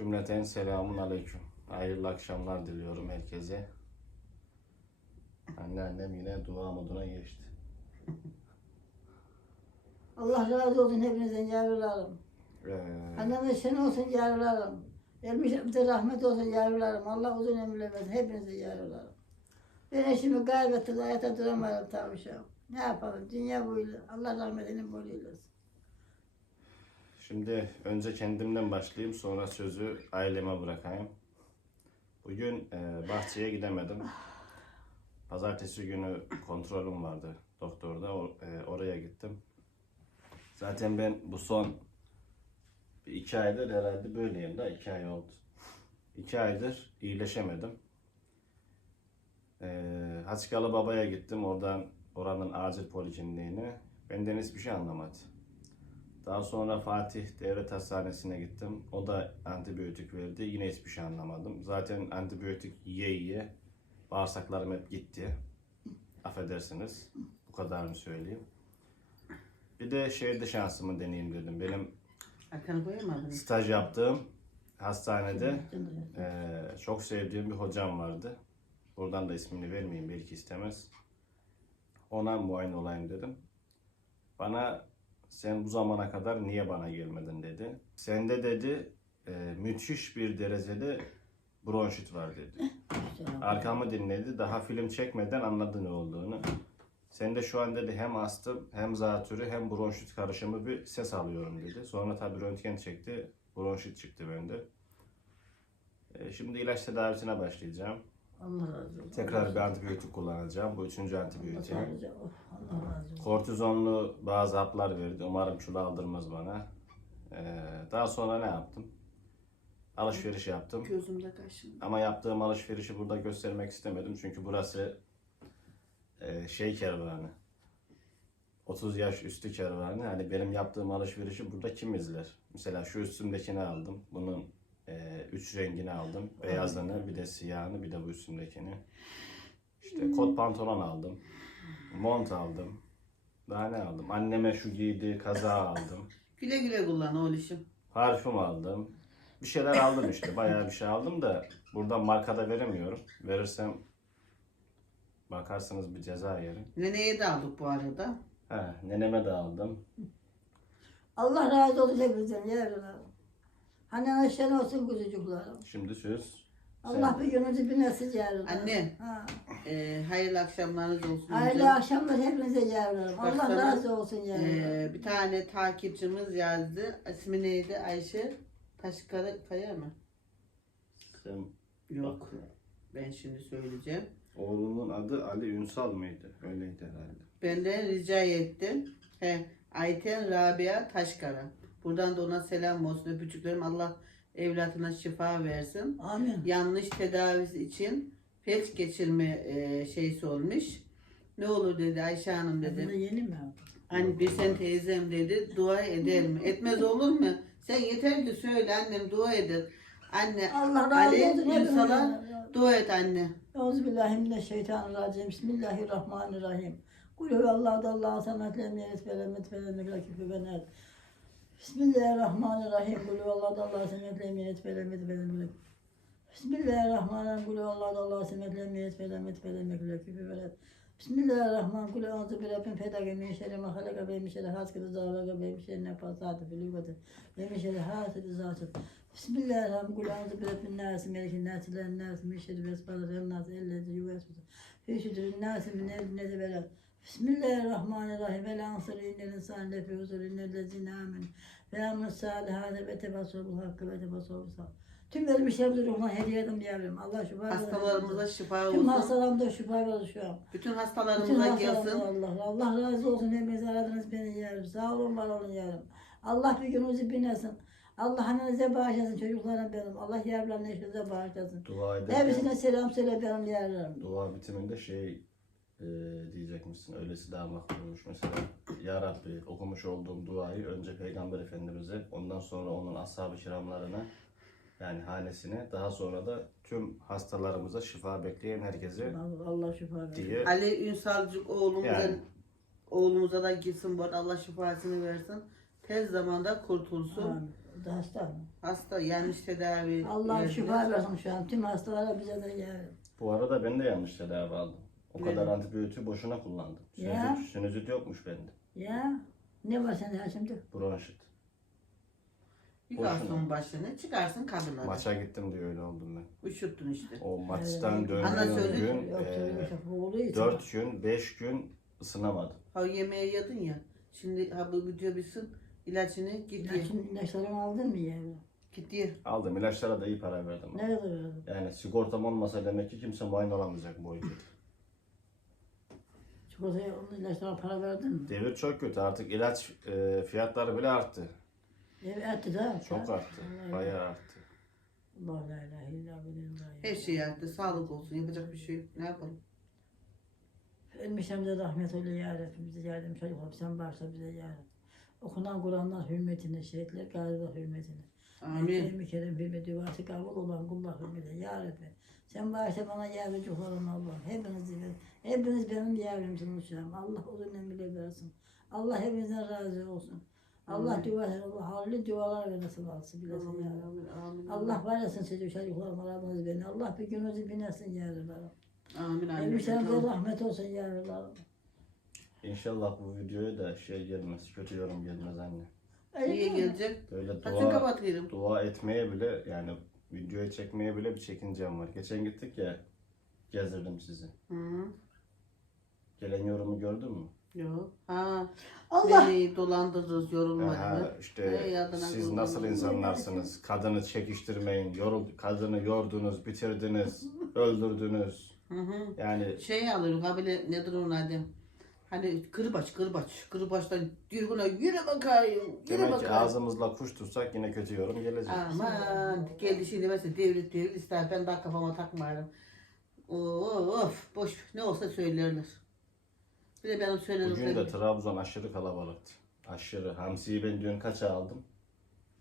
Cümleten selamun aleyküm. Hayırlı akşamlar diliyorum herkese. Anneannem yine dua moduna geçti. Allah razı olsun hepinizden yavrularım. Ee, Anneme sen olsun yavrularım. Elmişimize rahmet olsun yavrularım. Allah uzun ömürler versin hepinize yavrularım. Ben eşimi kaybettim. Hayata duramadım tavşan. Ne yapalım? Dünya böyle. Allah rahmetini bol eylesin. Şimdi önce kendimden başlayayım sonra sözü aileme bırakayım. Bugün e, bahçeye gidemedim. Pazartesi günü kontrolüm vardı doktorda. O- e, oraya gittim. Zaten ben bu son bir iki aydır herhalde böyleyim de iki ay oldu. İki aydır iyileşemedim. Ee, Hasikalı Baba'ya gittim. Oradan oranın acil polikliniğine. Benden hiçbir şey anlamadı. Daha sonra Fatih Devlet Hastanesi'ne gittim. O da antibiyotik verdi. Yine hiçbir şey anlamadım. Zaten antibiyotik yiye yiye bağırsaklarım hep gitti. Affedersiniz. Bu kadarını söyleyeyim. Bir de şehirde şansımı deneyeyim dedim. Benim koyamadın. staj yaptığım hastanede ee, çok sevdiğim bir hocam vardı. Buradan da ismini vermeyeyim belki istemez. Ona muayene olayım dedim. Bana sen bu zamana kadar niye bana gelmedin dedi. Sende dedi e, müthiş bir derecede bronşit var dedi. Arkamı dinledi. Daha film çekmeden anladı ne olduğunu. Sende şu an dedi hem astım hem zatürre hem bronşit karışımı bir ses alıyorum dedi. Sonra tabii röntgen çekti. Bronşit çıktı bende. E, Şimdi ilaç tedavisine başlayacağım. Allah razı olsun. Tekrar bir antibiyotik kullanacağım. Bu üçüncü Allah Kortizonlu bazı haplar verdi. Umarım kilo aldırmaz bana. E, Daha sonra ne yaptım? Alışveriş yaptım. Gözümde kaşın. Ama yaptığım alışverişi burada göstermek istemedim. Çünkü burası e, şey kervanı. 30 yaş üstü kervanı. Hani benim yaptığım alışverişi burada kim izler? Mesela şu üstümdekini aldım. Bunun e, üç rengini aldım. Beyazını, bir de siyahını, bir de bu üstümdekini. İşte kot pantolon aldım. Mont aldım. Daha ne aldım? Anneme şu giydiği kazağı aldım. Güle güle kullan oğluşum. Parfüm aldım. Bir şeyler aldım işte. Bayağı bir şey aldım da buradan markada veremiyorum. Verirsem bakarsınız bir ceza yerim. Neneye de aldık bu arada. He, neneme de aldım. Allah razı olsun hepinizden yavrularım. Hani aşağı olsun kuzucuklarım. Şimdi söz. Allah bir gününüzü binesin yavrularım. Anne. Ha. Ee, hayırlı akşamlarınız olsun. Hayırlı akşamlar hepinize yavrularım. Bak Allah sana, razı olsun yavrularım. Ee, bir tane takipçimiz yazdı. İsmi neydi? Ayşe Taşkara Kaya mı? Sen Yok. Ben şimdi söyleyeceğim. oğlumun adı Ali Ünsal mıydı? Öyleydi herhalde. Benden rica ettim. He, Ayten Rabia Taşkara. Buradan da ona selam olsun. Öpücüklerim Allah evlatına şifa versin. Amin. yanlış tedavisi için felç geçirme e, şeysi olmuş. Ne olur dedi Ayşe Hanım Dedi. dedi. Yeni mi? Hani bir sen teyzem dedi dua eder mi? Etmez olur mu? Sen yeter ki söyle annem dua eder. Anne Allah razı Ali olsun Ünsal'a dua et anne. Euzubillahimineşşeytanirracim. Bismillahirrahmanirrahim. Kul huvallahu Allahu samet lem yelid ve lem ve lem ahad. Bismillahirrahmanirrahim. Kul huvallahu Allahu samet lem yelid ve lem yulad ve lem yekun Bismillahirrahmanirrahim. Kul huvallahu Allahu samet lem yelid ve lem yulad ve lem yekun lahu kufuven ahad. Bismillahirrahmanirrahim. Kul a'udhu bi rabbin felak min şerri ma halaka ve min şerri halaka ve min şerri nefasati fil ukad ve min şerri iza hasad. Bismillahirrahmanirrahim. Kul a'udhu bi rabbin nas, melikin nas, ilahin nas, min şerri vesvesel nas, ellezî yuvesvisu fi sudurin nas min el-nezi velad. Bismillahirrahmanirrahim. Ve lansır innel insan lefi huzur innellezine amin. Ve amel salihâde ve tebassul bil hakkı ve tebassul bil sabr. Tüm vermişlerimizi ruhuna hediye edin yavrum. Allah şifa versin. Hastalarımıza şifa Tüm olsun. hastalarımda şifa ver şu an. Bütün hastalarımıza gelsin. Allah. Allah razı olsun. Hepiniz aradınız beni yavrum. Sağ olun var olun yavrum. Allah bir gününüzü binesin. Allah annenize bağışlasın çocuklarım benim. Allah yavrularını eşinize bağışlasın. Dua ederken Hepsine selam söyle benim yavrum. dua bitiminde şey e, diyecekmişsin. Öylesi daha makbul olmuş. Mesela Ya Rabbi okumuş olduğum duayı önce Peygamber Efendimiz'e ondan sonra onun ashab-ı kiramlarına yani hanesine daha sonra da tüm hastalarımıza şifa bekleyen herkese Allah, Allah şifa versin. diye Ali Ünsalcık oğlumuza Yani. oğlumuza da gitsin bu arada Allah şifasını versin. Tez zamanda kurtulsun. Amin. O da hasta mı? Hasta yanlış tedavi. Allah verdiler. şifa versin şu an. Tüm hastalara bize de yavrum. Bu arada ben de yanlış tedavi aldım. O kadar antibiyotiği boşuna kullandım. Ya. Sinüzit, sinüzit yokmuş bende. Ya ne var sende şimdi? Bronşit. Yıkarsın Boşuna. başını çıkarsın kadınlara. Maça gittim diye öyle oldum ben. Üşüttün işte. O maçtan Ana döndüğüm söyle. gün Yok e, söylüyor. Boğuluyor için. 4 gün 5 gün ısınamadım. Ha yemeği yedin ya. Şimdi ha bu video bitsin. ilaçını git ye. İlaçın ilaçlarını aldın mı yavrum? Git ye. Aldım ilaçlara da iyi para verdim. Ne kadar verdin? Yani sigortam olmasa demek ki kimse muayene olamayacak bu ülkede. Çikolataya onun ilaçlarına para verdin mi? Devir çok kötü artık ilaç e, fiyatları bile arttı. Evet etti de. Çok arttı. Bayağı arttı. Allah la ilahe illa bilillah. Her şey yaptı. Sağlık olsun. Yapacak bir şey yok. Ne yapalım? Ölmüşemize rahmet eyle ya. Bize yardım çocuklar. Sen varsa bize yardım. Okunan Kur'anlar hürmetine, şehitler gaziler hürmetine. Amin. Kerem Kerem hürmeti duası kabul olan kullar hürmetine. Ya Rabbi. Sen varsa bana yavrucuklarım Allah'ım. Hepiniz, hepiniz benim yavrumsunuz şu an. Allah uzun ömürler versin. Allah hepinizden razı olsun. Allah Amin. dua Allah halli dualar ve nasıl alsın bilesin ya Rabbi. Amin. Amin. Allah var etsin sizi çocuklarım aradınız beni. Allah bir gününüzü binesin yavrularım. Amin. Amin. Tamam. rahmet olsun yavrularım. İnşallah bu videoya da şey gelmez, kötü yorum gelmez anne. Niye gelecek? Böyle Saçını dua, kapatıyorum. dua etmeye bile yani videoyu çekmeye bile bir çekincem var. Geçen gittik ya gezdirdim sizi. Hı -hı. Gelen yorumu gördün mü? Yok. Ha. Allah Beni dolandırırız yorulmadı Ha, mı? işte adına siz kurban nasıl olayım. insanlarsınız? Kadını çekiştirmeyin. Yorul, kadını yordunuz, bitirdiniz, öldürdünüz. Hı hı. Yani Şey alırım ha böyle nedir onun adı? Hani kırbaç kırbaç. Kırbaçtan diyor buna yürü bakayım. Yürü demek ki bakayım. ağzımızla kuş tutsak yine kötü yorum gelecek. Aman geldi şimdi mesela devlet devlet ister ben daha kafama takmayarım. Of boş ne olsa söylerler. Bir de benim Bugün de. Trabzon aşırı kalabalıktı. Aşırı. Hamsiyi ben dün kaça aldım?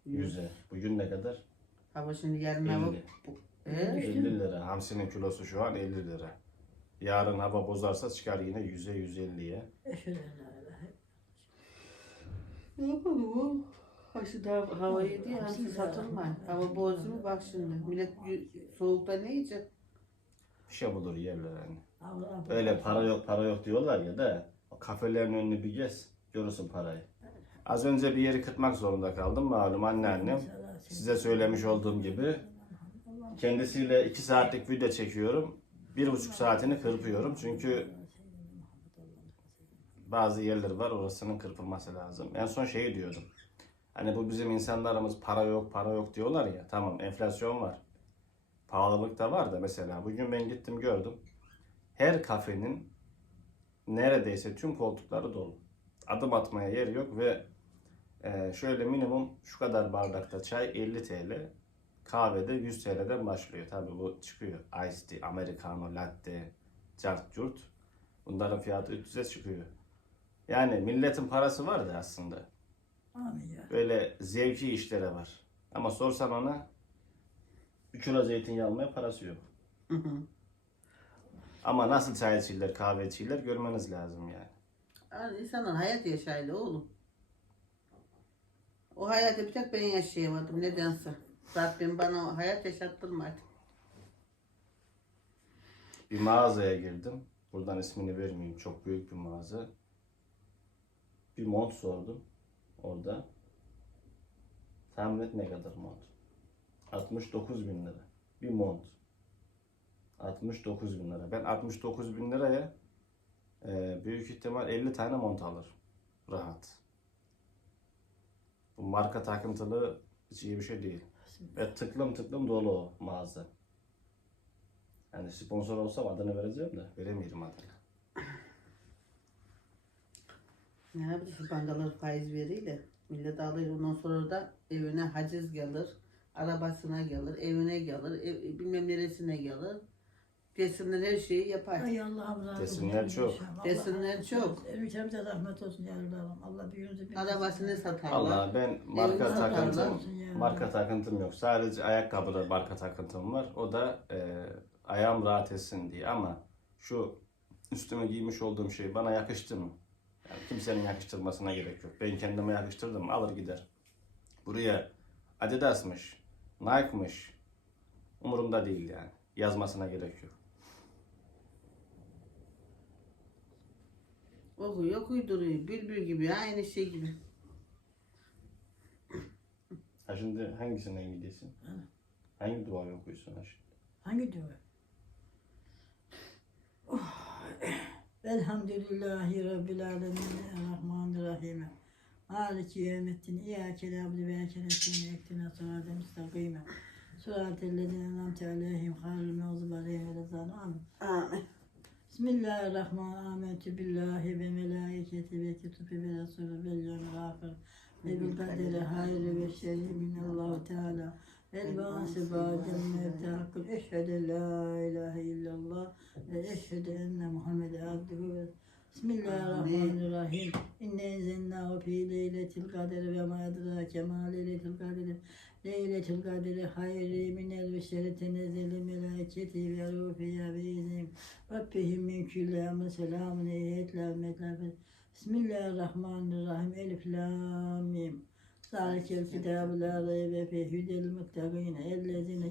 Yüze. Bugün ne kadar? Hava şimdi yarın hava. 50. He? 50 lira. Hamsinin kilosu şu an 50 lira. Yarın hava bozarsa çıkar yine 100'e 150'ye. Eşhedü Ne yapalım? Ha şimdi hava, yedi ya hamsi ya. Hava bozdu mu bak şimdi. Millet soğukta ne yiyecek? Bir şey bulur yerler. Allah Öyle para yok para yok diyorlar ya da o kafelerin önünü bir gez görürsün parayı. Az önce bir yeri kırpmak zorunda kaldım malum anneannem. Size söylemiş olduğum gibi kendisiyle iki saatlik video çekiyorum. Bir buçuk saatini kırpıyorum çünkü bazı yerler var orasının kırpılması lazım. En son şeyi diyordum. Hani bu bizim insanlarımız para yok para yok diyorlar ya. Tamam enflasyon var. Pahalılık da var da mesela bugün ben gittim gördüm. Her kafenin neredeyse tüm koltukları dolu. Adım atmaya yer yok ve e, şöyle minimum şu kadar bardakta çay 50 TL. Kahvede 100 TL'den başlıyor. Tabii bu çıkıyor. Ice tea, americano, latte, cart curt. Bunların fiyatı 300'e çıkıyor. Yani milletin parası var da aslında. Amin ya. Böyle zevki işlere var. Ama sorsan ona bir kilo zeytinyağı almaya parası yok. Hı hı. Ama nasıl çay içilir, kahve içilir görmeniz lazım yani. Yani insanlar hayat yaşaylı oğlum. O hayatı bir tek ben yaşayamadım nedense. Rabbim bana o hayat yaşattırmadı. Bir mağazaya girdim. Buradan ismini vermeyeyim. Çok büyük bir mağaza. Bir mont sordum orada. Tahmin et ne kadar mont? 69 bin lira. Bir mont. 69 bin lira. Ben 69 bin liraya e, büyük ihtimal 50 tane mont alır. Rahat. Bu marka takıntılı hiç iyi bir şey değil. Ve tıklım tıklım dolu o mağaza. Yani sponsor olsam adını vereceğim de veremiyorum adını. Ne yapacağız bankalar faiz veriyle. Millet alır ondan sonra da evine haciz gelir. Arabasına gelir, evine gelir, ev, bilmem neresine gelir. Desinler her şeyi yapar. Ay Allah'ım razı olsun. Desinler çok. Allah Desinler çok. Ülkemize rahmet olsun yavrularım. Allah büyüğünüzü bir Arabasını satarlar. Allah ben marka Evine takıntım marka takıntım yok. Sadece ayakkabıda marka takıntım var. O da e, ayağım rahat etsin diye ama şu üstüme giymiş olduğum şey bana yakıştı mı? Yani kimsenin yakıştırmasına gerek yok. Ben kendime yakıştırdım alır gider. Buraya Adidas'mış, Nike'mış. Umurumda değil yani. Yazmasına gerek yok. Okuyor, kuyduruyor. Bülbül gibi, aynı şey gibi. Ha şimdi hangisinden gidiyorsun? Hangi duayı okuyorsun ha şimdi? Hangi diyor? Oh. Elhamdülillahi Rabbil Alemin. Errahmanirrahim. Maliki yevmiddin. İyyâke na'budu ve iyâke nestaîn. Ehdina sıratal müstakîm. Sıratel lezîne en'amte aleyhim gayril mağdubi aleyhim ve lezzâlin. Amin. Amin. Bismillahirrahmanirrahim. Billahi ve melaiketi ve kütübü ve resulü ve yevmil ahir. Ve bil kaderi hayri ve şerri minallahu teala. El ba'si ba'del mevte hakkın. Eşhedü la ilahe illallah ve eşhedü enne Muhammed abduhu ve Bismillahirrahmanirrahim. İnne enzelnahu fi leyletil kaderi ve ma edrake ma leyletil kaderi. Leyletil kaderi hayri minel ve şerri tenezzeli meleketi ve ruhu fiyâ ve iznim. Rabbihim min külli emrin selamun eyyetler metlefet. Bismillahirrahmanirrahim. Elif lam mim. Zalikel kitabu la raybe fi hudel muttaqin. Ellezine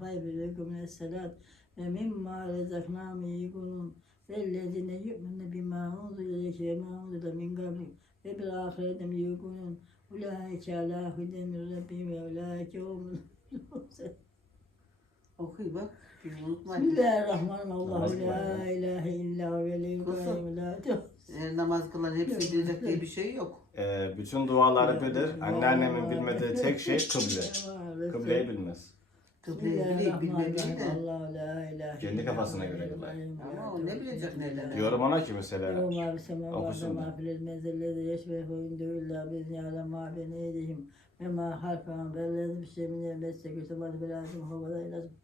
gaybi ve yuqimune salat ve mimma rezaknahum yikulun. Vellezine yu'minun bima unzile ileyke ve ma unzile min qablik ve bil ahiretem yuqinun. Ulaike ala huden min rabbihim ve ulaike muhtedun. Okuy bak. Bismillahirrahmanirrahim. La ilahe illa ve veliyyul kayyum Eğer namaz kılan hepsi diyecek diye bir şey yok. Ee, bütün duaları bilir. Anneannemin bilmediği tek şey kıble. Kıbleyi bilmez. Kıbleyi bileyim bilmediği de. Allahu la ilahe Kendi kafasına göre kılar. Ama o ne bilecek neler? Diyorum ona ki mesela Yok ma bis semavati Okusun da. fil menzillezi yeşbehu indu illa biz ya'lem ma beyne eydihim ve ma bir şey min emmetse kütübat belazim havada ilazım.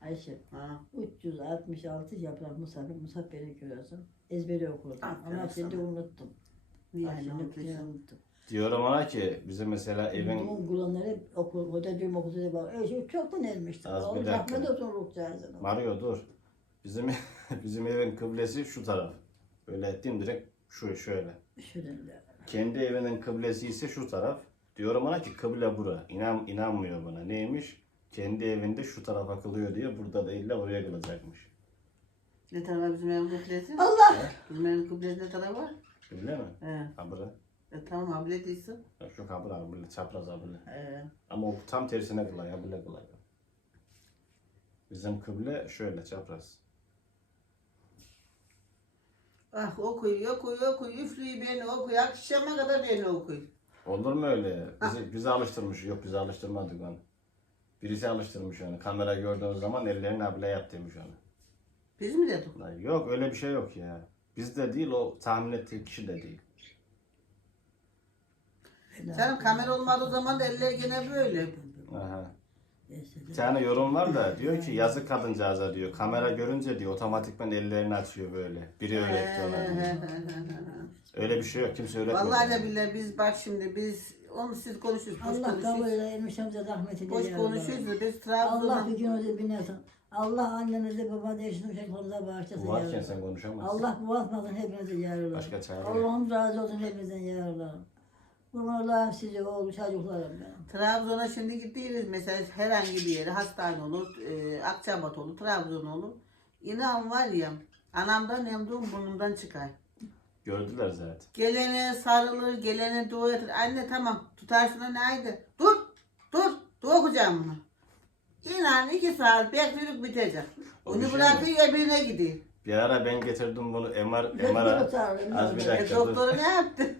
Ayşe Ha. 366 yaprak musafir musaf beni görüyorsun. Ezberi okurdum Aferin ama şimdi sana. unuttum. Niye unutuyorsun? unuttum. Diyorum ona ki bizim mesela evin Doğum kullanları okul, hoca diyorum okudu diye bak. E, şu çoktan elmişti. Az bir Allah dakika. rahmet olsun ruhçağızına. Mario dur. Bizim bizim evin kıblesi şu taraf. Böyle dimdirek şu şöyle. Da. Kendi evinin kıblesi ise şu taraf. Diyorum ona ki kıble bura. İnan, inanmıyor bana. Neymiş? Kendi evinde şu tarafa kılıyor diyor. Burada da illa oraya kılacakmış. Ne tarafa bizim evin kıblesi? Allah! Bizim evin kıblesi ne tarafa var? Öyle mi? He. Kabra. E, tamam abile değilsin. Ya Şu kabra abile, çapraz abile. He. Ama o tam tersine kılay, abile kılay. Bizim kıble şöyle çapraz. Ah okuy, okuy, okuy, üflüyü beni okuy, akşama kadar beni okuy. Olur mu öyle? Bizi, bizi alıştırmış. Yok bizi alıştırmadık onu. Birisi alıştırmış onu. Kamera gördüğünüz zaman ellerini abile yap demiş onu. Biz mi dedik? Lan Yok öyle bir şey yok ya. Bizde değil o tahmin ettiği kişi de değil. Canım kamera olmadığı zaman da eller gene böyle. Aha. Bir tane yorum var da diyor ki yazık kadıncağıza diyor. Kamera görünce diyor otomatikman ellerini açıyor böyle. Biri öğretti ona diyor. Öyle bir şey yok. Kimse öğretmedi. Vallahi de billahi biz bak şimdi biz onu siz konuşuyoruz. Boş Allah kabul konuşuyoruz. eylemiş hamza rahmeti Boş de konuşuyoruz da biz Allah Trabzon'a bir gün öyle binesin. Allah annenizi babanızı eşini uşaklarınıza bağışlasın Bu varken ya sen Rabbi. konuşamazsın. Allah boğazmasın hepinizi yararlar. Başka çare yok. Allah'ım razı olsun hepinizden. Bunu Allah'ım size oğlu çocuklarım benim. Trabzon'a şimdi gidiyoruz mesela herhangi bir yere hastane olur, e, Akçabat olur, Trabzon olur. İnan var ya anamdan emduğum burnumdan çıkar. Gördüler zaten. Gelene sarılır, gelene dua eder. Anne tamam tutarsın ne haydi. Dur, dur, dua okuyacağım bunu. İnan iki saat bekliyoruz bitecek. O Onu bir şey bırakıyor öbürüne gidiyor. Bir ara ben getirdim bunu MR, MR'a. Az bir. E, dakika dur. doktoru ne yaptı?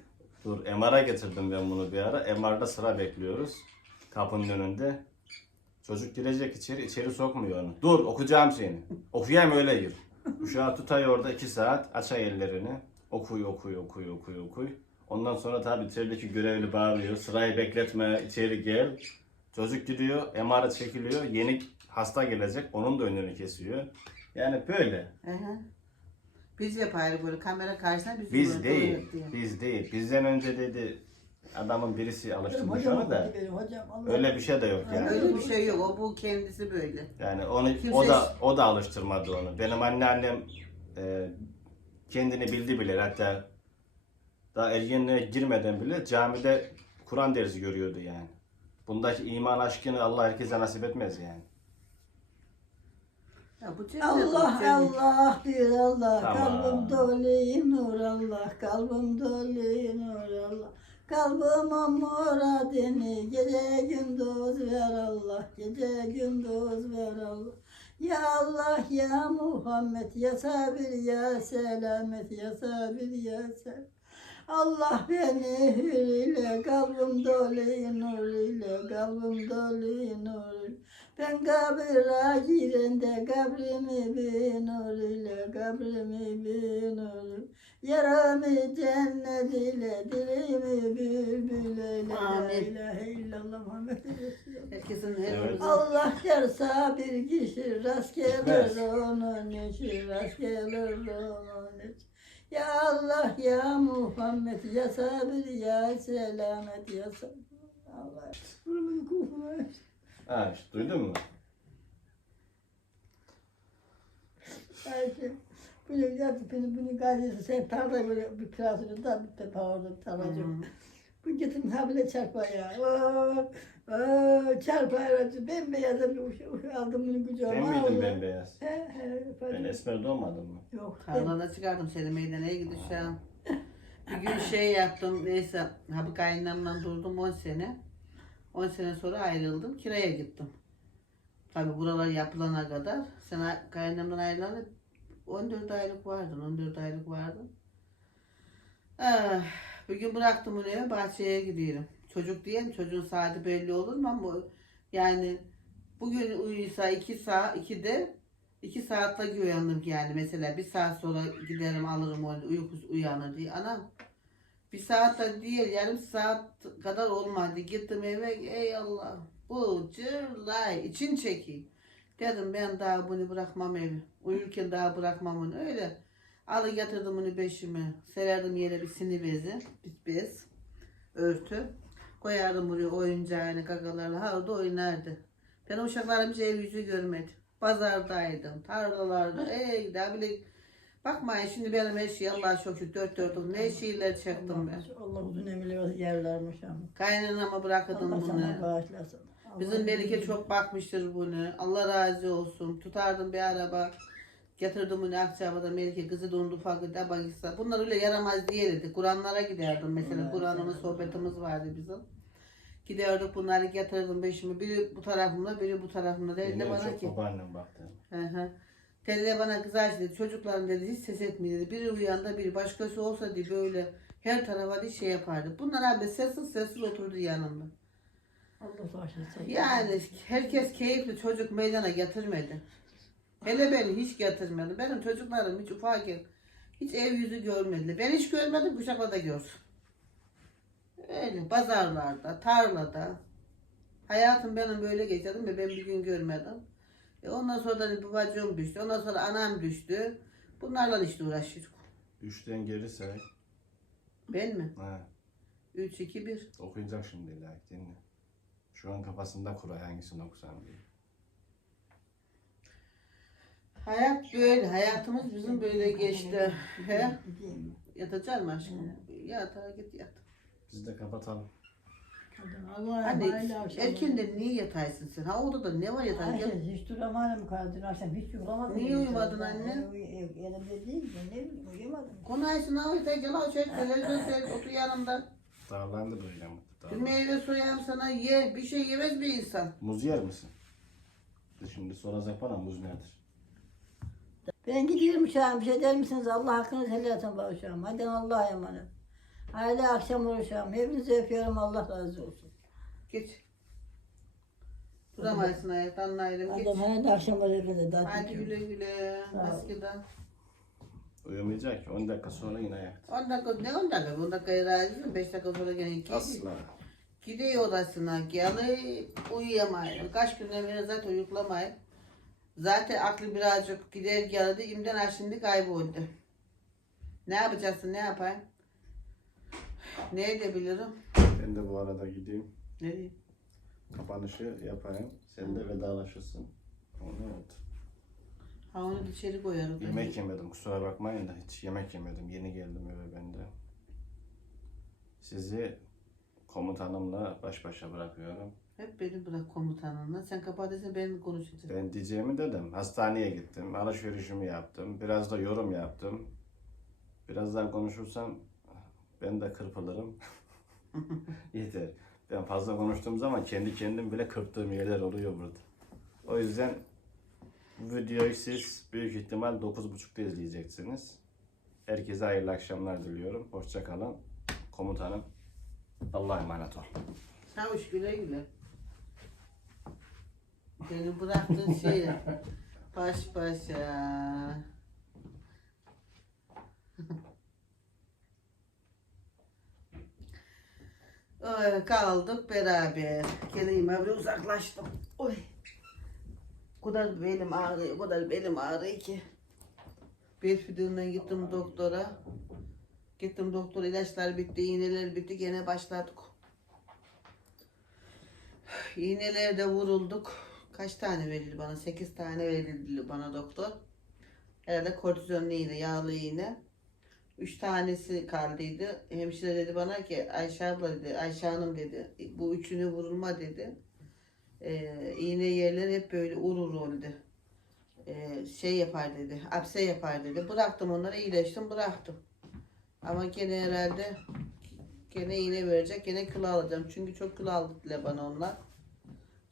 Dur MR'a getirdim ben bunu bir ara. MR'da sıra bekliyoruz. Kapının önünde. Çocuk girecek içeri, içeri sokmuyor onu. Dur okuyacağım seni. Okuyayım öyle gir. Uşağı tutay orada iki saat, açay ellerini. Okuy, okuy, okuy, okuy, okuy. Ondan sonra tabii içerideki görevli bağırıyor. Sırayı bekletme, içeri gel. Çocuk gidiyor, MR'a çekiliyor. Yeni hasta gelecek, onun da önünü kesiyor. Yani böyle. Hı hı. Biz yaparız böyle kamera karşısında biz, Biz değil, biz değil. Bizden önce dedi adamın birisi alıştırmış hocam onu da. hocam. Allah- Öyle bir şey de yok yani. Öyle bir şey yok. O bu kendisi böyle. Yani onu Kimse- o da o da alıştırmadı onu. Benim anneannem e, kendini bildi bile hatta daha ergenliğe girmeden bile camide Kur'an dersi görüyordu yani. Bundaki iman aşkını Allah herkese nasip etmez yani. Ya bu cennet, Allah cennet. Allah bir Allah. Tamam. kalbim dolu nur Allah. Kalbim dolu nur Allah. Kalbime muradını gece gündüz ver Allah. Gece gündüz ver Allah. Ya Allah ya Muhammed ya sabir ya selamet ya sabir ya selamet Allah beni hür ile kalbim dolu nur ile kalbim dolu nur ile ben kabire girende kabrimi bir nur ile kabrimi bir nur Yaramı cennet ile dirimi bülbül ile La ilahe illallah Muhammed Herkesin her Evet. Allah derse bir kişi rast gelir onun için rast gelir onun için. Ya Allah ya Muhammed ya sabir ya selamet ya sabir. Allah. Ha işte duydun mu? Ayşe. Bunu yaptı, bunu, bunu gayrısı sen tarla böyle bir plasını da bir tepe orada tarlacı. Hmm. Bu getirdim ha bile çarpaya. Oo, oo, çarpaya. Bembeyaz bir aldım bunu kucağıma. Ben miydim bembeyaz? He he. Ben esmer doğmadım mı? Yok. Tarlada çıkardım seni meydanaya gideceğim. Bir gün şey yaptım neyse ha bu kaynanamla durdum 10 sene. 10 sene sonra ayrıldım kiraya gittim. Tabi buralar yapılana kadar sen a- kaynanamdan ayrılalı 14 aylık vardın 14 aylık vardın. Ah, bir bıraktım onu eve bahçeye gidiyorum. Çocuk diyeyim çocuğun saati belli olur mu ama yani bugün uyusa 2 saat 2'de 2 saatte uyandım yani mesela bir saat sonra giderim alırım onu uykusu uyanır diye. Anam bir saatte değil yarım saat kadar olmadı. Gittim eve ey Allah bu cırlay için çekeyim. Dedim ben daha bunu bırakmam evi. Uyurken daha bırakmam onu öyle. Alı getirdim onu beşime. Sererdim yere bir sini bezi. Bir bez. Örtü. Koyardım buraya oyuncağını gagalarla. Ha orada oynardı. Ben uşaklarım hiç el yüzü görmedi. Pazardaydım, tarlalarda, ey daha bile bakmayın şimdi benim her şey Allah'a şükür dört dört oldu. Ne şeyler çektim ben. Allah uzun ömürlü yerlermiş ama. Kaynanama bırakırdım Allah sana bunu. bağışlasın. Allah Bizim Melike çok bakmıştır bunu. Allah razı olsun. Tutardım bir araba. Getirdim bunu Akçabat'a Melike kızı dondu ufak da bakışsa. Bunlar öyle yaramaz değildi. Kur'anlara giderdim mesela. Evet, Kur'an'ın evet. sohbetimiz vardı bizim. Giderdik bunları getirdim beşimi. Biri bu tarafımda biri bu tarafımda. Dedi bana çok ki. babaannem baktı. Hı hı. Dedi de bana kız Ayşe dedi çocukların dedi hiç ses etmiyor dedi. Biri uyanda biri başkası olsa diye böyle her tarafa diye şey yapardı. Bunlar abi sessiz sessiz oturdu yanımda. Allah bağışlasın. Yani herkes keyifli çocuk meydana getirmedi. Hele beni hiç getirmedi. Benim çocuklarım hiç ufakken hiç ev yüzü görmediler. Ben hiç görmedim kuşakla da görsün. Öyle pazarlarda, tarlada. Hayatım benim böyle geçirdim ve ben bir gün görmedim. E ondan sonra da babacığım düştü. Ondan sonra anam düştü. Bunlarla işte uğraşıyoruz. Üçten geri say. Ben mi? Ha, 3, 2, 1. okuyacak şimdi ilahi dinle. Şu an kafasında kuray hangisini okusam diye. Hayat böyle. Hayatımız bizim böyle geçti. He? Yatacak mı aşkım? Yat hadi git yat. Biz de kapatalım. Anne erkenden niye yataysın sen? Ha odada ne var yatan? Gel. Ayşe hiç duramadım kadın akşam hiç uyuyamadım. Niye uyumadın anne? Elimde değil mi? Ne bileyim uyuyamadım. Konaysın ha yata gel ha çek televizyon seyret otur yanımda. Dağlandı böyle ama. Bir meyve soyayım sana ye. Bir şey yemez bir insan. Muz yer misin? Şimdi soracak bana muz nedir? Ben gidiyorum uşağım bir şey der misiniz? Allah hakkınızı helal etsin bana. Hadi Allah'a emanet. Haydi akşam uğraşacağım. Hepinizi öpüyorum. Allah razı olsun. Geç. Duramayısın ayaktan ayrım. Hadi haydi akşamlar hepinize. Daha Hadi güle güle. Ol. Eskiden. Uyumayacak ki 10 dakika sonra yine ayakta. 10 dakika ne 10 dakika? 10 dakikaya razıyım. 5 dakika sonra gene gidiyor. Asla. Gidiyor odasına gelip uyuyamıyor. Kaç günden beri zaten uyuklamıyor. Zaten aklı birazcık gider geldi. İmden aşındı kayboldu. Ne yapacaksın ne yapayım? Ne edebilirim? Ben de bu arada gideyim. Ne diyeyim? Kapanışı yapayım. Sen de vedalaşırsın. Onu unut. Ha onu içeri koyarım. Yemek yemedim kusura bakmayın da hiç yemek yemedim. Yeni geldim eve ben de. Sizi komutanımla baş başa bırakıyorum. Hep beni bırak komutanına. Sen kapat desen ben konuşacağım. Ben diyeceğimi dedim. Hastaneye gittim. Alışverişimi yaptım. Biraz da yorum yaptım. Birazdan konuşursam ben de kırpılırım. Yeter. Ben fazla konuştuğum zaman kendi kendim bile kırptığım yerler oluyor burada. O yüzden bu videoyu siz büyük ihtimal 9.30'da izleyeceksiniz. Herkese hayırlı akşamlar diliyorum. Hoşça kalın. Komutanım Allah'a emanet ol. Çavuş güle güle. Beni bıraktığın şey baş başa. Öyle kaldık beraber. Geleyim abi uzaklaştım. Oy. Kadar belim ağrıyor, kadar belim ağrıyor ki. Bel fıdığından gittim doktora. Gittim doktor ilaçlar bitti, iğneler bitti. Gene başladık. İğnelerde vurulduk. Kaç tane verildi bana? 8 tane verildi bana doktor. Herhalde kortizonlu iğne, yağlı iğne. 3 tanesi kaldıydı. Hemşire dedi bana ki Ayşe abla dedi, Ayşe hanım dedi. Bu üçünü vurulma dedi. Ee, iğne yerleri hep böyle urur oldu. Ee, şey yapar dedi, apse yapar dedi. Bıraktım onları, iyileştim, bıraktım. Ama gene herhalde gene iğne verecek, gene kilo alacağım. Çünkü çok kilo aldılar bana onlar.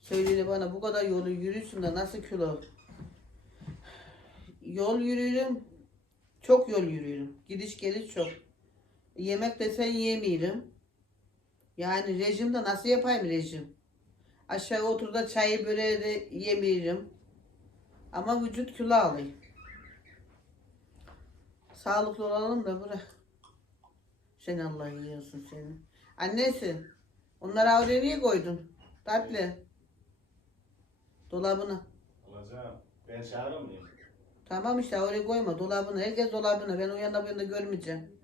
Söyledi bana bu kadar yolu yürüyorsun da nasıl kilo? Yol yürüyorum. Çok yol yürüyorum. Gidiş geliş çok. Yemek desen yemiyorum. Yani rejimde nasıl yapayım rejim? Aşağı otur da çayı böreği de yemiyorum. Ama vücut kilo alıyor. Sağlıklı olalım da bırak. Sen Allah yiyorsun seni. Annesi. Onları oraya niye koydun? Tatlı. Dolabına. Olacağım. Ben çağırır? Tamam işte oraya koyma dolabına. Herkes dolabına. Ben o yana bu yana görmeyeceğim.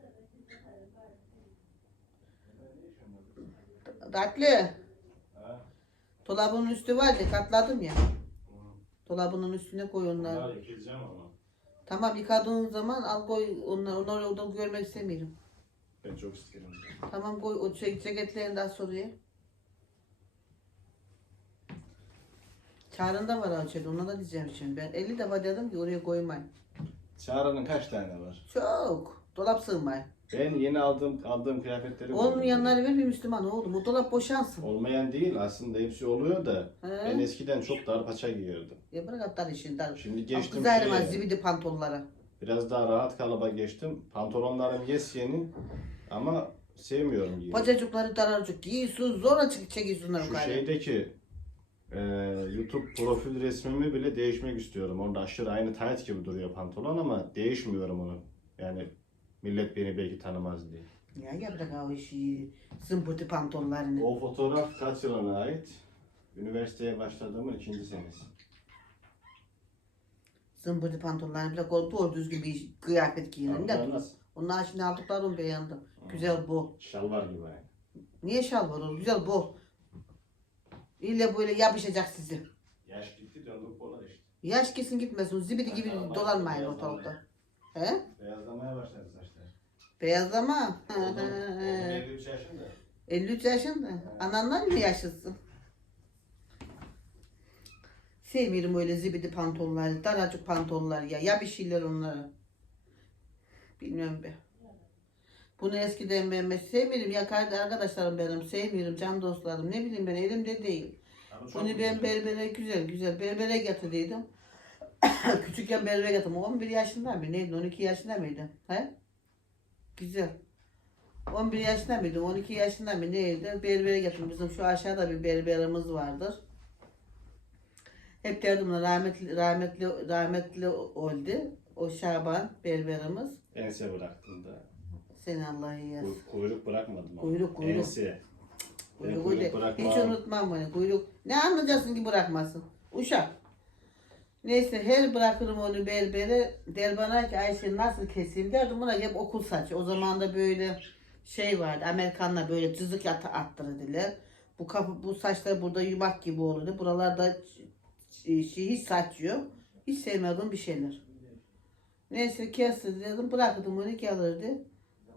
Tatlı. Dolabının üstü var ya katladım ya. Dolabının üstüne koy onları. Yıkayacağım ama. Tamam yıkadığın zaman al koy onları. Onları orada görmek istemiyorum. Ben çok isterim. Tamam koy o ce- ceketlerini daha soruya. Çağrı'nın da var açıydı. Ona da diyeceğim şimdi. Ben 50 defa dedim ki oraya koymayın. Çağrı'nın kaç tane var? Çok. Dolap sığmayın. Ben yeni aldığım aldığım kıyafetleri Olmayanları ver bir Müslüman oğlum. Bu dolap boşansın. Olmayan değil aslında hepsi oluyor da He? ben eskiden çok dar paça giyiyordum. Ya bırak atlar işini dar. Şimdi geçtim Kızarım şeye, zibidi pantollara. biraz daha rahat kalıba geçtim. Pantolonlarım yes yeni ama sevmiyorum giymeyi. Bacacıkları daracık. Giyiyorsun zorla çık çekiyorsun onları Şu yukarı. şeydeki e, YouTube profil resmimi bile değişmek istiyorum. Orada aşırı aynı tight gibi duruyor pantolon ama değişmiyorum onu. Yani millet beni belki tanımaz diye. Ya ya bırak o işi. Zımpıtı pantollarını. O fotoğraf kaç yılına ait? Üniversiteye başladığımın ikinci senesi. Zımpıtı pantollarını bırak o doğru düzgün bir kıyafet giyin. Ne Onlar nasıl? Onlar şimdi aldıklarım beğendim. Güzel bu. Şalvar gibi aynı. Niye şal var o? Güzel bu. İlle böyle yapışacak sizi. Yaş gitti döndük bola işte. Yaş kesin gitmesin. Zibidi gibi Tamam, dolanmayın beyazlamaya. ortalıkta. He? Beyazlamaya başladı saçlar. Beyazlama. Oğlum, oğlum 53 yaşında. 53 yaşında. Anandan mı yaşlısın? Sevmiyorum öyle zibidi pantolonları, daracık pantolonlar ya. Ya bir şeyler onları. Bilmiyorum be. Bunu eskiden ben sevmiyorum. Ya kardeş arkadaşlarım benim sevmiyorum. Can dostlarım. Ne bileyim ben elimde değil. Çok Bunu ben güzel. berbere güzel güzel berbere getirdiydim. Küçükken berbere getirdim. 11 yaşında mı? Neydi? 12 yaşında mıydı? He? Güzel. 11 yaşında mıydı? 12 yaşında mı? Neydi? Berbere getirdim. Bizim şu aşağıda bir berberimiz vardır. Hep derdim rahmetli rahmetli rahmetli oldu. O Şaban berberimiz. Ense bıraktım da. Seni Allah yaz. Kuyruk, kuyruk bırakmadım. ama. Kuyruk, kuyruk. Ense. Kuyruk kuyruk öyle. Hiç unutmam bunu. Kuyruk. Ne anlayacaksın ki bırakmasın? Uşak. Neyse her bırakırım onu berbere. Der bana ki Ayşe nasıl keseyim derdim. Buna hep okul saçı. O zaman da böyle şey vardı. Amerikanlar böyle cızık yata attırdılar. Bu kapı, bu saçlar burada yumak gibi olurdu. Buralarda şey, hiç saç yok. Hiç sevmediğim bir şeyler. Neyse kestirdi dedim. Bırakırdım onu gelirdi.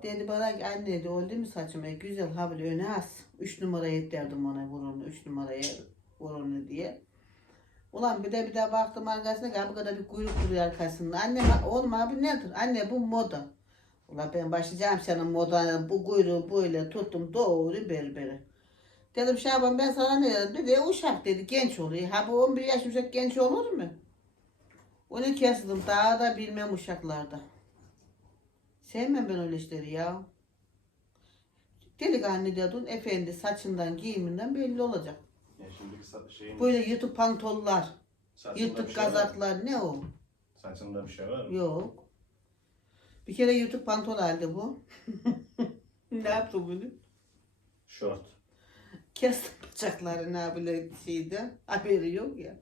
Dedi bana ki anne de oldu mu saçıma güzel ha böyle öne as. Üç numaraya ettirdim ona burunu. Üç numaraya burunu diye. Ulan bir de bir de baktım arkasına ki bu kadar bir kuyruk duruyor arkasında. Anne oğlum abi nedir? Anne bu moda. Ulan ben başlayacağım senin modana bu kuyruğu böyle tuttum doğru berbere. Dedim Şaban ben sana ne dedim? Dedi uşak dedi genç oluyor. Ha bu 11 yaş uşak genç olur mu? Onu kestim daha da bilmem uşaklarda. Sevmem ben öyle işleri ya. Delikanlı dedin efendi saçından giyiminden belli olacak. Ya şimdiki sa- şeyin Böyle yırtık pantollar, saçında bir yırtık şey var mı? kazaklar ne o? Saçında bir şey var mı? Yok. Bir kere yırtık pantol aldı bu. ne yaptı bunu? Şort. Kestim bacaklarına böyle şeyde. Haberi yok ya.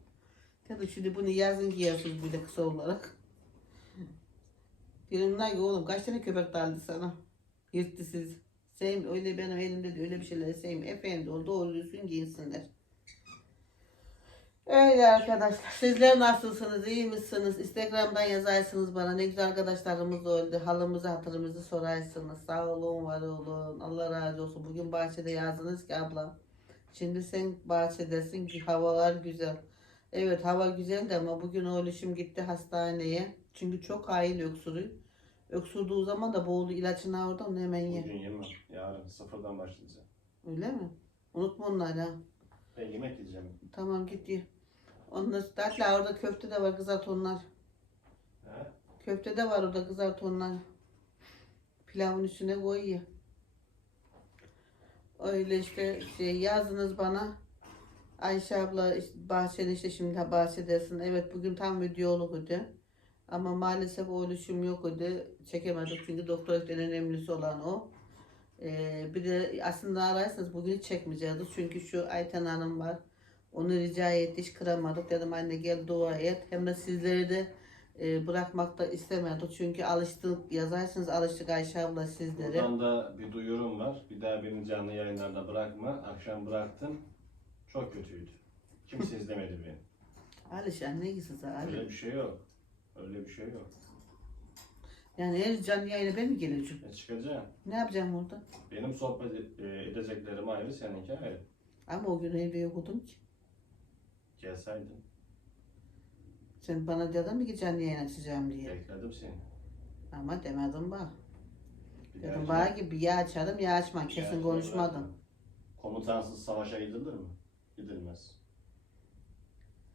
Dedi şimdi bunu yazın giyiyorsunuz böyle kısa olarak. Ki oğlum kaç tane köpek daldı sana? Yırttı siz. Sevim öyle benim elimde de öyle bir şeyler sevim. Efendi ol doğru düzgün giyinsinler. Öyle arkadaşlar. Sizler nasılsınız? iyi misiniz? Instagram'dan yazarsınız bana. Ne güzel arkadaşlarımız oldu. Halımızı hatırımızı sorarsınız. Sağ olun, var olun. Allah razı olsun. Bugün bahçede yazdınız ki abla. Şimdi sen bahçedesin ki havalar güzel. Evet hava güzeldi ama bugün oğluşum gitti hastaneye. Çünkü çok hain öksürüyor. Öksürdüğü zaman da boğulu ilacını oradan hemen ye. Bugün yemem. Yarın sıfırdan başlayacağım. Öyle mi? Unutma onları ha. Ben yemek yiyeceğim. Tamam git ye. Ondan hatta orada köfte de var kızart onlar. He? Köfte de var orada kızart onlar. Pilavın üstüne koy ye. Öyle işte şey yazdınız bana. Ayşe abla işte bahçede işte şimdi bahçedesin. Evet bugün tam videoluk idi. Ama maalesef o oluşum yok idi. Çekemedik çünkü doktor en önemlisi olan o. Ee, bir de aslında ararsanız bugün hiç çekmeyeceğiz. Çünkü şu Ayten Hanım var. Onu rica etti hiç kıramadık. Dedim anne gel dua et. Hem de sizleri de e, bırakmak da istemedik. Çünkü alıştık yazarsınız alıştık Ayşe abla sizlere. Buradan da bir duyurum var. Bir daha beni canlı yayınlarda bırakma. Akşam bıraktım. Çok kötüydü. Kimse izlemedi beni. Alişan ne gitsin sen Öyle bir şey yok. Öyle bir şey yok. Yani her canlı yayına ben mi geleceğim? E çıkacağım. Ne yapacağım orada? Benim sohbet e- edeceklerim ayrı, seninki ayrı. Ama o gün evde yokudum ki. Gelseydin. Sen bana dedin mi ki canlı yayın açacağım diye. Bekledim seni. Ama demedin. Bir Dedim bana ki bir ya açarım ya açma. Kesin konuşmadın. Komutansız savaşa gidilir mi? Gidilmez.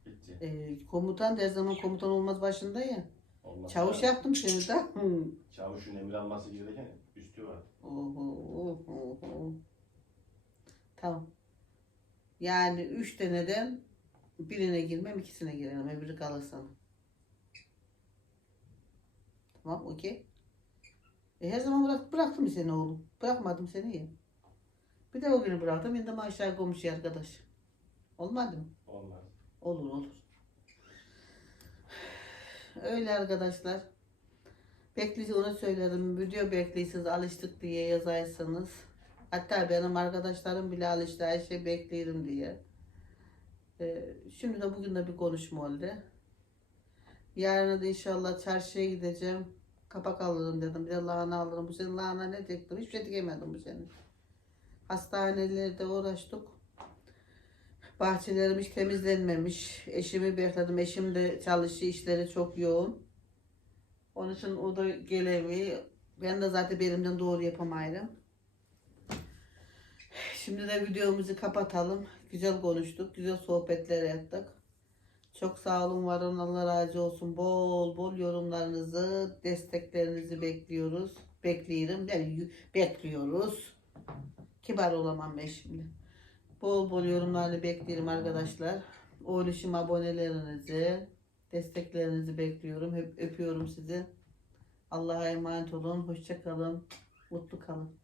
Bitti. Ee, komutan da her zaman komutan olmaz başında ya. Olmaz. Çavuş yaptım seni de. Hı. Çavuşun emir alması gereken üstü var. Oho, oho, oho. Tamam. Yani üç taneden birine girmem, ikisine girerim. Öbürü kalır sana. Tamam, okey. E her zaman bırak, bıraktım seni oğlum. Bırakmadım seni ya. Bir de o günü bıraktım. Şimdi aşağı komşu arkadaş. Olmadı mı? Olmaz. Olur olur. Öyle arkadaşlar. Bekliyiz onu söylerim. Video bekliyorsunuz alıştık diye yazarsanız. Hatta benim arkadaşlarım bile alıştı her şey bekleyelim diye. Ee, şimdi de bugün de bir konuşma oldu. Yarın da inşallah çarşıya gideceğim. Kapak alırım dedim. Bir de lahana alırım. Bu sene lahana ne diktim? Hiçbir şey dikemedim bu sene. Hastanelerde uğraştık. Bahçelerim hiç temizlenmemiş. Eşimi bekledim. Eşim de çalışıyor. işleri çok yoğun. Onun için o da gelemiyor. Ben de zaten belimden doğru yapamayırım. Şimdi de videomuzu kapatalım. Güzel konuştuk. Güzel sohbetler ettik. Çok sağ olun, var olun. Allah razı olsun. Bol bol yorumlarınızı, desteklerinizi bekliyoruz. Bekliyorum. Mi? Bekliyoruz. Kibar olamam ben şimdi. Bol bol yorumlarını bekliyorum arkadaşlar. Oğluşum abonelerinizi, desteklerinizi bekliyorum. Hep öpüyorum sizi. Allah'a emanet olun. Hoşça kalın. Mutlu kalın.